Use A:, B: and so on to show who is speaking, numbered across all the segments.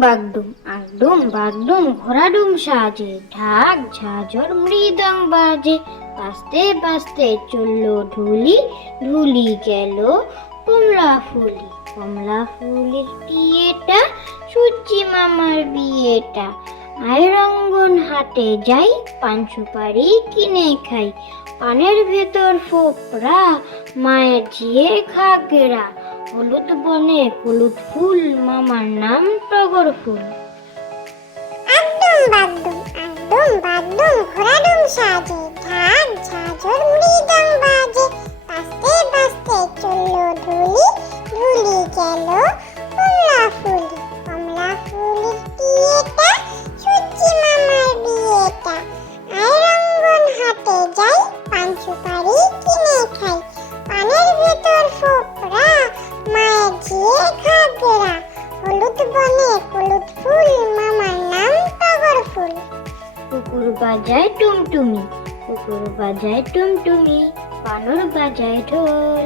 A: বাগডুম, আগডুম, বাগডুম, ঘোড়াডুম সাজে। ঢাক ঝাঁঝর মৃদং বাজে। বাজতে বাজতে চলল ঢুলি ঢুলি গেল কমলা ফুলি। কমলা ফুলের বিয়েটা সূর্যি মামার বিয়েটা। আয় রঙ্গন হাটে যাই পান সুপারি কিনে খাই। পানের ভেতর ফোপরা মায়ের ঝিয়ে ঘাগরা। হলুদ বনে হলুদ ফুল, মামার নাম টগর ফুল।
B: একদম বাগদুম একদম বাগদুম ঘোড়াডুম সাজে ঢাক ঝাঁঝর মৃদং বাজে। বাজতে বাজতে চলল ধুলি ধুলি গেল
A: বাজায় টুমটুমি কুকুর বাজায় টুমটুমি বানর বাজায় ঢোল,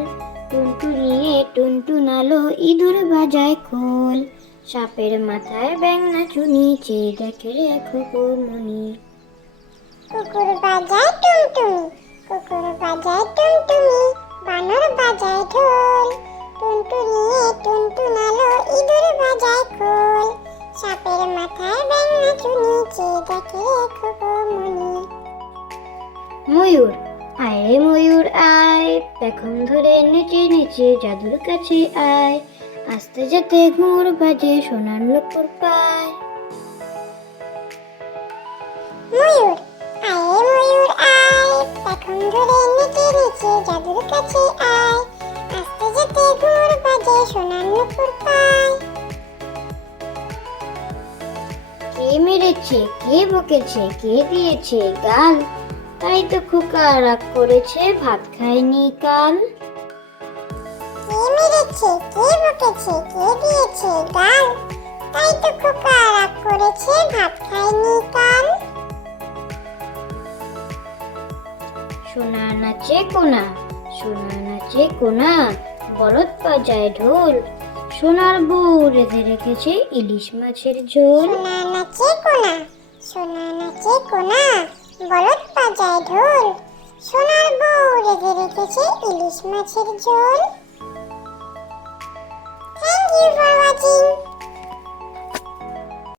A: টুনটুনিয়ে টুনটুনালো ইঁদুর বাজায় খোল। সাপের মাথায় ব্যাং নাচুনি চেয়ে দেখে রে খুকুমনি
B: কুকুর বাজায় মাথায় দেখে
A: ময়ূর আয় রে ময়ূর আয়। পেখম ধরে নেচে নেচে জাদুর কাছে আয়। আস্তে যেতে ঘুর বাজে সোনার লোকর পায়।
B: ময়ূর আয়ে ময়ূর আয়। এখন ধরে নিচে নিচে জাদুর কাছে আয়। আস্তে যেতে ঘুর বাজে সোনার নুপুর পায়।
A: কে মেরেছে কে বকেছে কে দিয়েছে গাল তাই তো খোকা রাগ করেছে ভাত খায়নি কাল।
B: কে মেরেছে কে বকেছে কে দিয়েছে গাল তাই তো খোকা রাগ করেছে ভাত খায়নি কাল।
A: সোনা নাচে কোনা সোনা নাচে কোনা বলদ বাজায় ঢোল। সোনার বউ রেঁধে রেখেছে ইলিশ মাছের ঝোল।
B: সোনার বউ রেঁধে রেখেছে ইলিশ মাছের ঝোল।